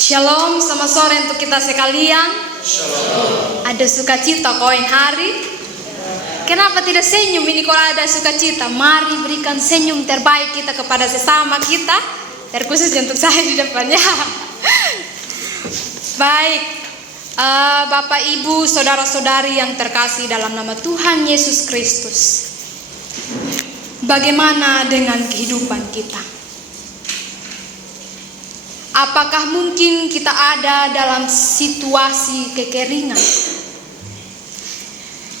Shalom, selamat sore untuk kita sekalian. Shalom. Ada sukacita koin hari? Kenapa tidak senyum ini kalau ada sukacita? Mari berikan senyum terbaik kita kepada sesama kita, terkhusus untuk saya di depannya. Baik, Bapak Ibu, saudara-saudari yang terkasih dalam nama Tuhan Yesus Kristus. Bagaimana dengan kehidupan kita? Apakah mungkin kita ada dalam situasi kekeringan?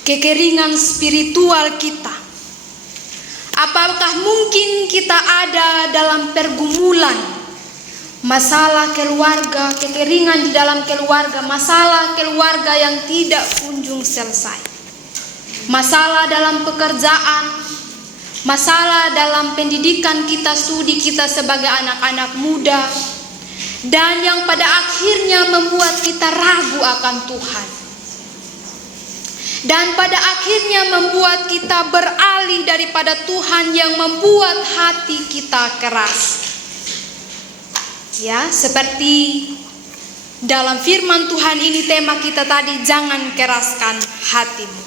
Kekeringan spiritual kita. Apakah mungkin kita ada dalam pergumulan? Masalah keluarga, kekeringan di dalam keluarga, masalah keluarga yang tidak kunjung selesai. Masalah dalam pekerjaan, masalah dalam pendidikan kita, studi kita sebagai anak-anak muda. Dan yang pada akhirnya membuat kita ragu akan Tuhan. Dan pada akhirnya membuat kita beralih daripada Tuhan, yang membuat hati kita keras. Ya, seperti dalam firman Tuhan ini tema kita tadi, jangan keraskan hatimu.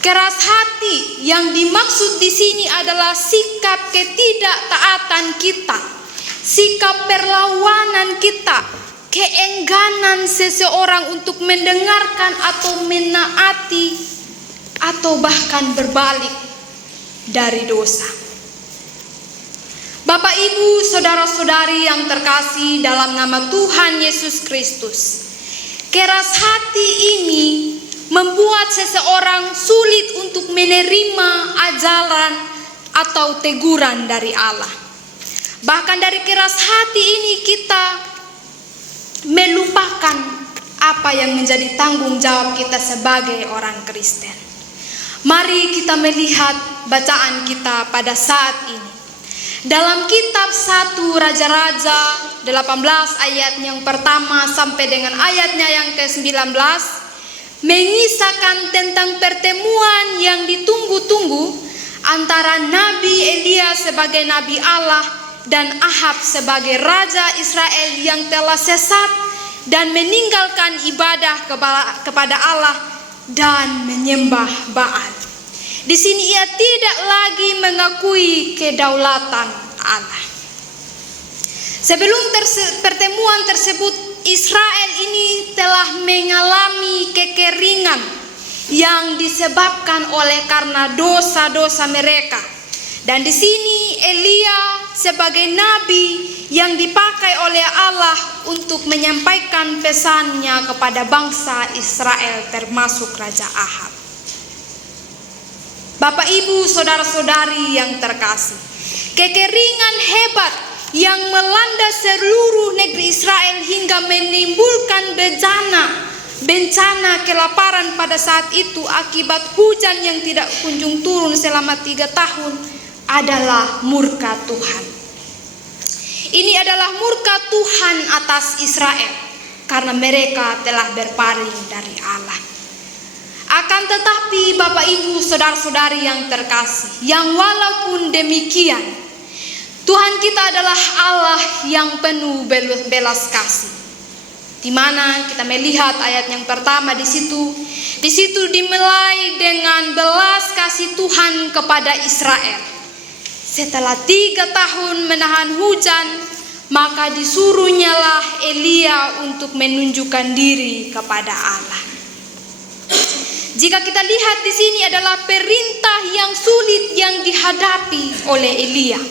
Keras hati yang dimaksud di sini adalah sikap ketidaktaatan kita. Sikap perlawanan kita, keengganan seseorang untuk mendengarkan atau menaati atau bahkan berbalik dari dosa. Bapak Ibu, saudara-saudari yang terkasih dalam nama Tuhan Yesus Kristus, keras hati ini membuat seseorang sulit untuk menerima ajaran atau teguran dari Allah. Bahkan dari keras hati ini kita melupakan apa yang menjadi tanggung jawab kita sebagai orang Kristen. Mari kita melihat bacaan kita pada saat ini. Dalam kitab 1 Raja-Raja 18 ayat yang pertama sampai dengan ayatnya yang ke-19 mengisahkan tentang pertemuan yang ditunggu-tunggu antara Nabi Elia sebagai Nabi Allah dan Ahab sebagai Raja Israel yang telah sesat dan meninggalkan ibadah kepada Allah dan menyembah Baal. Di sini ia tidak lagi mengakui kedaulatan Allah. Sebelum pertemuan tersebut, Israel ini telah mengalami kekeringan yang disebabkan oleh karena dosa-dosa mereka. Dan di sini Elia sebagai nabi yang dipakai oleh Allah untuk menyampaikan pesannya kepada bangsa Israel termasuk Raja Ahab. Bapak Ibu, saudara-saudari yang terkasih, kekeringan hebat yang melanda seluruh negeri Israel hingga menimbulkan bencana kelaparan pada saat itu akibat hujan yang tidak kunjung turun selama 3 tahun adalah murka Tuhan. Ini adalah murka Tuhan atas Israel karena mereka telah berpaling dari Allah. Akan tetapi Bapak Ibu, saudara-saudari yang terkasih, yang walaupun demikian, Tuhan kita adalah Allah yang penuh belas kasih. Di mana kita melihat ayat yang pertama di situ dimulai dengan belas kasih Tuhan kepada Israel. Setelah 3 tahun menahan hujan, maka disuruhnyalah Elia untuk menunjukkan diri kepada Allah. Jika kita lihat di sini adalah perintah yang sulit yang dihadapi oleh Elia.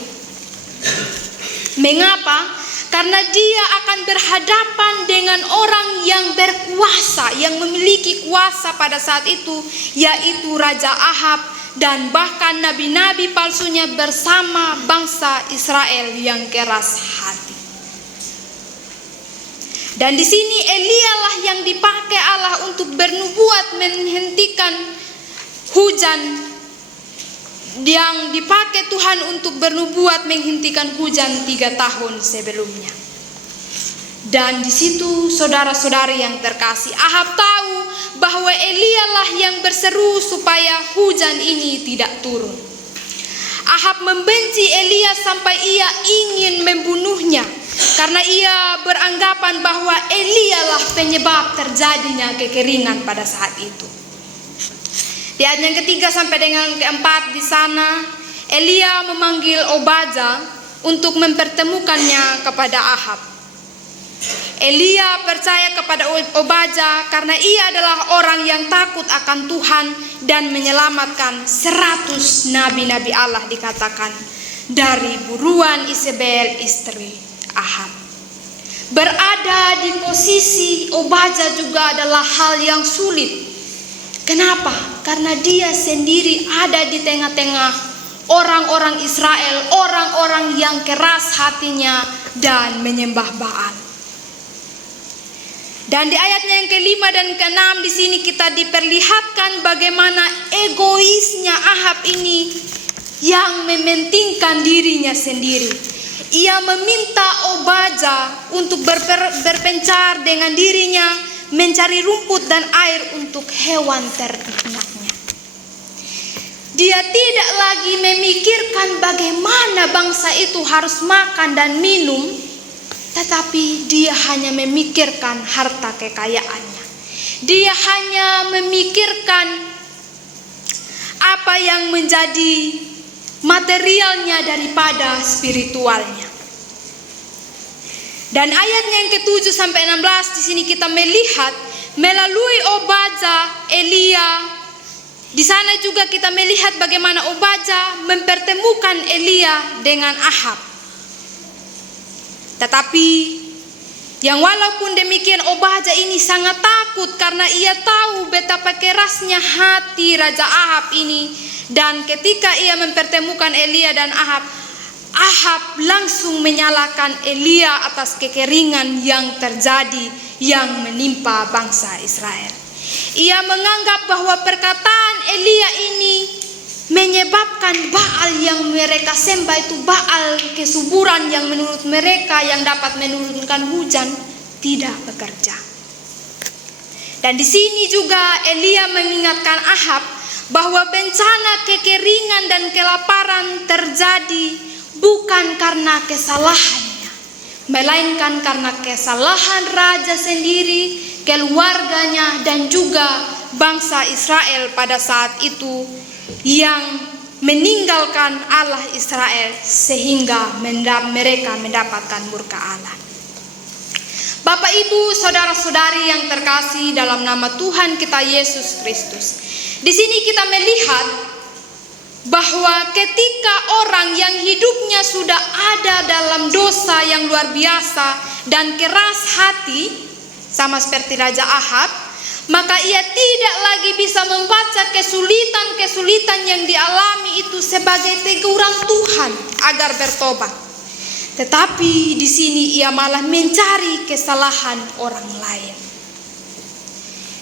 Mengapa? Karena dia akan berhadapan dengan orang yang berkuasa, yang memiliki kuasa pada saat itu, yaitu Raja Ahab dan bahkan nabi-nabi palsunya bersama bangsa Israel yang keras hati. Dan di sini Elia lah yang dipakai Allah untuk bernubuat menghentikan hujan, yang dipakai Tuhan untuk bernubuat menghentikan hujan 3 tahun sebelumnya. Dan di situ saudara-saudari yang terkasih, Ahab tahu bahwa Elia lah yang berseru supaya hujan ini tidak turun. Ahab membenci Elia sampai ia ingin membunuhnya karena ia beranggapan bahwa Elia lah penyebab terjadinya kekeringan pada saat itu. Di ayat yang ketiga sampai dengan keempat di sana, Elia memanggil Obadja untuk mempertemukannya kepada Ahab. Elia percaya kepada Obadja karena ia adalah orang yang takut akan Tuhan dan menyelamatkan 100 nabi-nabi Allah, dikatakan, dari buruan Isabel istri Ahab. Berada di posisi Obadja juga adalah hal yang sulit. Kenapa? Karena dia sendiri ada di tengah-tengah orang-orang Israel, orang-orang yang keras hatinya dan menyembah Baal. Dan di ayatnya yang kelima dan keenam di sini kita diperlihatkan bagaimana egoisnya Ahab ini yang mementingkan dirinya sendiri. Ia meminta Obadja untuk berpencar dengan dirinya, mencari rumput dan air untuk hewan ternaknya. Dia tidak lagi memikirkan bagaimana bangsa itu harus makan dan minum, tetapi dia hanya memikirkan harta kekayaannya. Dia hanya memikirkan apa yang menjadi materialnya daripada spiritualnya. Dan ayatnya yang ke-7 sampai 16 di sini kita melihat melalui Obadja, Elia. Di sana juga kita melihat bagaimana Obadja mempertemukan Elia dengan Ahab. Tetapi yang walaupun demikian Obadja ini sangat takut karena ia tahu betapa kerasnya hati Raja Ahab ini. Dan ketika ia mempertemukan Elia dan Ahab, Ahab langsung menyalahkan Elia atas kekeringan yang terjadi yang menimpa bangsa Israel. Ia menganggap bahwa perkataan Elia ini menyebabkan Baal yang mereka sembah itu Baal kesuburan yang menurut mereka yang dapat menurunkan hujan tidak bekerja. Dan di sini juga Elia mengingatkan Ahab bahwa bencana kekeringan dan kelaparan terjadi bukan karena kesalahannya, melainkan karena kesalahan raja sendiri, keluarganya, dan juga bangsa Israel pada saat itu yang meninggalkan Allah Israel sehingga mereka mendapatkan murka Allah. Bapak, Ibu, saudara-saudari yang terkasih dalam nama Tuhan kita Yesus Kristus, di sini kita melihat bahwa ketika orang yang hidupnya sudah ada dalam dosa yang luar biasa dan keras hati, sama seperti Raja Ahab, maka ia tidak lagi bisa membaca kesulitan-kesulitan yang dialami itu sebagai teguran Tuhan agar bertobat. Tetapi di sini ia malah mencari kesalahan orang lain.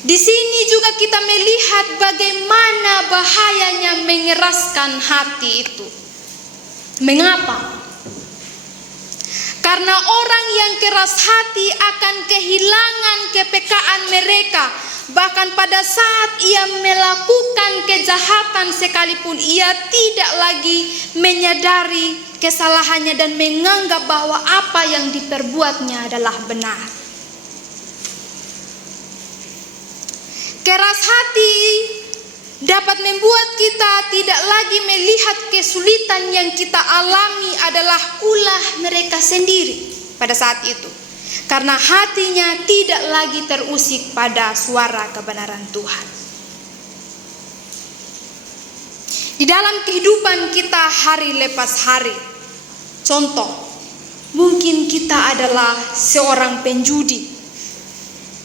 Di sini juga kita melihat bagaimana bahayanya mengeraskan hati itu. Mengapa? Karena orang yang keras hati akan kehilangan kepekaan mereka. Bahkan pada saat ia melakukan kejahatan sekalipun ia tidak lagi menyadari kesalahannya dan menganggap bahwa apa yang diperbuatnya adalah benar. Keras hati dapat membuat kita tidak lagi melihat kesulitan yang kita alami adalah ulah mereka sendiri pada saat itu. Karena hatinya tidak lagi terusik pada suara kebenaran Tuhan. Di dalam kehidupan kita hari lepas hari, contoh, mungkin kita adalah seorang penjudi.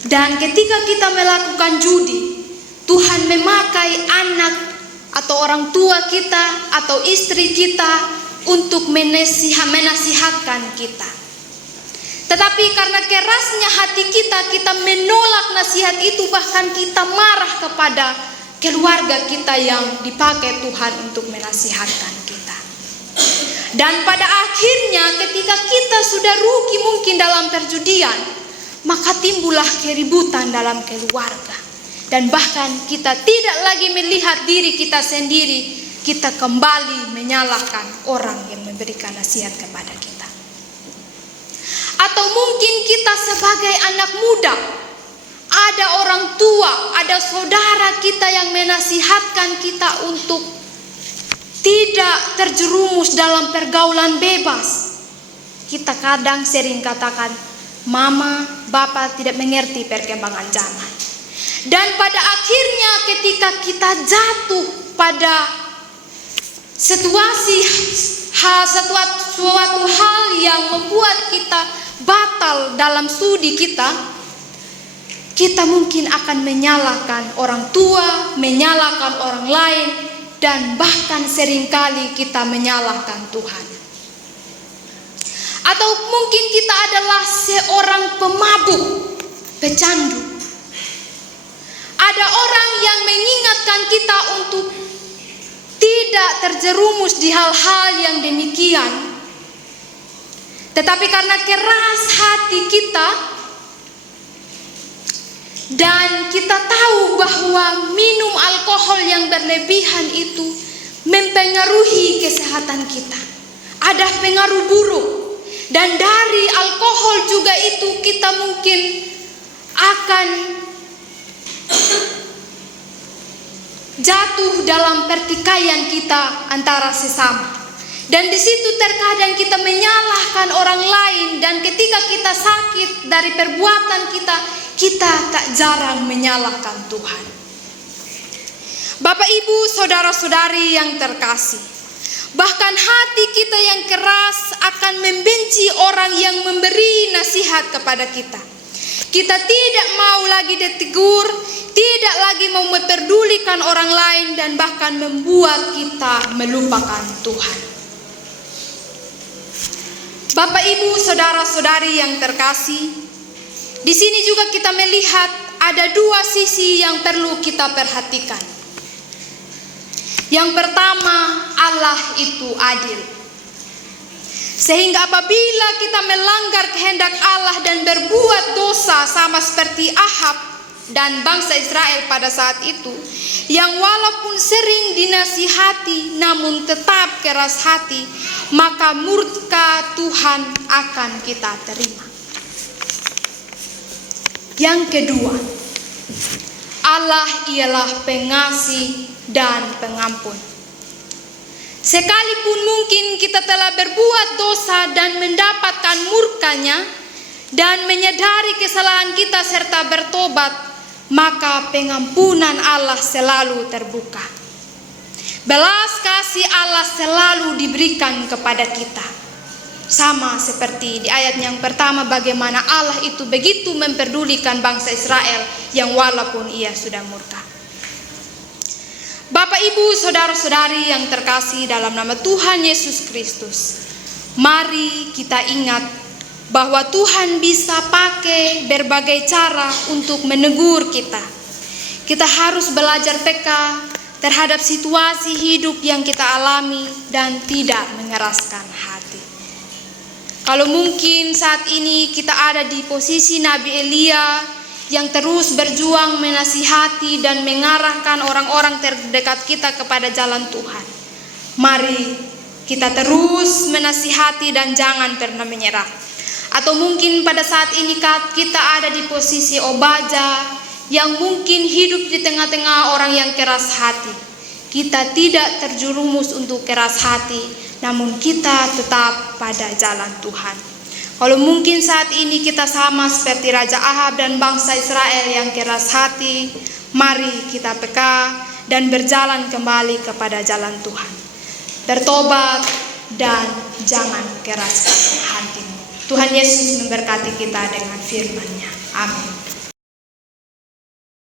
Dan ketika kita melakukan judi, Tuhan memakai anak atau orang tua kita atau istri kita untuk menasihatkan kita. Tetapi karena kerasnya hati kita menolak nasihat itu, bahkan kita marah kepada keluarga kita yang dipakai Tuhan untuk menasihatkan kita. Dan pada akhirnya ketika kita sudah rugi mungkin dalam perjudian, maka timbullah keributan dalam keluarga. Dan bahkan kita tidak lagi melihat diri kita sendiri, kita kembali menyalahkan orang yang memberikan nasihat kepada kita. Atau mungkin kita sebagai anak muda, ada orang tua, ada saudara kita yang menasihatkan kita untuk tidak terjerumus dalam pergaulan bebas. Kita kadang sering katakan, mama, bapak tidak mengerti perkembangan zaman. Dan pada akhirnya ketika kita jatuh pada suatu hal yang membuat kita batal dalam studi kita mungkin akan menyalahkan orang tua, menyalahkan orang lain, dan bahkan seringkali kita menyalahkan Tuhan. Atau mungkin kita adalah seorang pemabuk, pecandu. Ada orang yang mengingatkan kita untuk tidak terjerumus di hal-hal yang demikian. Tetapi karena keras hati kita, dan kita tahu bahwa minum alkohol yang berlebihan itu mempengaruhi kesehatan kita. Ada pengaruh buruk. Dan dari alkohol juga itu kita mungkin akan jatuh dalam pertikaian kita antara sesama. Dan di situ terkadang kita menyalahkan orang lain, dan ketika kita sakit dari perbuatan kita tak jarang menyalahkan Tuhan. Bapak, Ibu, saudara-saudari yang terkasih, bahkan hati kita yang keras akan membenci orang yang memberi nasihat kepada kita. Kita tidak mau lagi ditegur, tidak lagi mau memperdulikan orang lain, dan bahkan membuat kita melupakan Tuhan. Bapak, Ibu, saudara-saudari yang terkasih, di sini juga kita melihat ada dua sisi yang perlu kita perhatikan. Yang pertama, Allah itu adil. Sehingga apabila kita melanggar kehendak Allah dan berbuat dosa sama seperti Ahab dan bangsa Israel pada saat itu, yang walaupun sering dinasihati namun tetap keras hati, maka murka Tuhan akan kita terima. Yang kedua, Allah ialah pengasih dan pengampun. Sekalipun mungkin kita telah berbuat dosa dan mendapatkan murkanya, dan menyadari kesalahan kita serta bertobat, maka pengampunan Allah selalu terbuka. Belas kasih Allah selalu diberikan kepada kita. Sama seperti di ayat yang pertama, bagaimana Allah itu begitu memperdulikan bangsa Israel yang walaupun ia sudah murka. Bapak, Ibu, saudara-saudari yang terkasih dalam nama Tuhan Yesus Kristus, mari kita ingat bahwa Tuhan bisa pakai berbagai cara untuk menegur kita. Kita harus belajar peka terhadap situasi hidup yang kita alami dan tidak mengeraskan hati. Kalau mungkin saat ini kita ada di posisi Nabi Elia yang terus berjuang menasihati dan mengarahkan orang-orang terdekat kita kepada jalan Tuhan, mari kita terus menasihati dan jangan pernah menyerah. Atau mungkin pada saat ini kita ada di posisi Obaja yang mungkin hidup di tengah-tengah orang yang keras hati. Kita tidak terjerumus untuk keras hati, namun kita tetap pada jalan Tuhan. Kalau mungkin saat ini kita sama seperti Raja Ahab dan bangsa Israel yang keras hati, mari kita peka dan berjalan kembali kepada jalan Tuhan. Bertobat dan jangan keraskan hatimu. Tuhan Yesus memberkati kita dengan firman-Nya. Amin.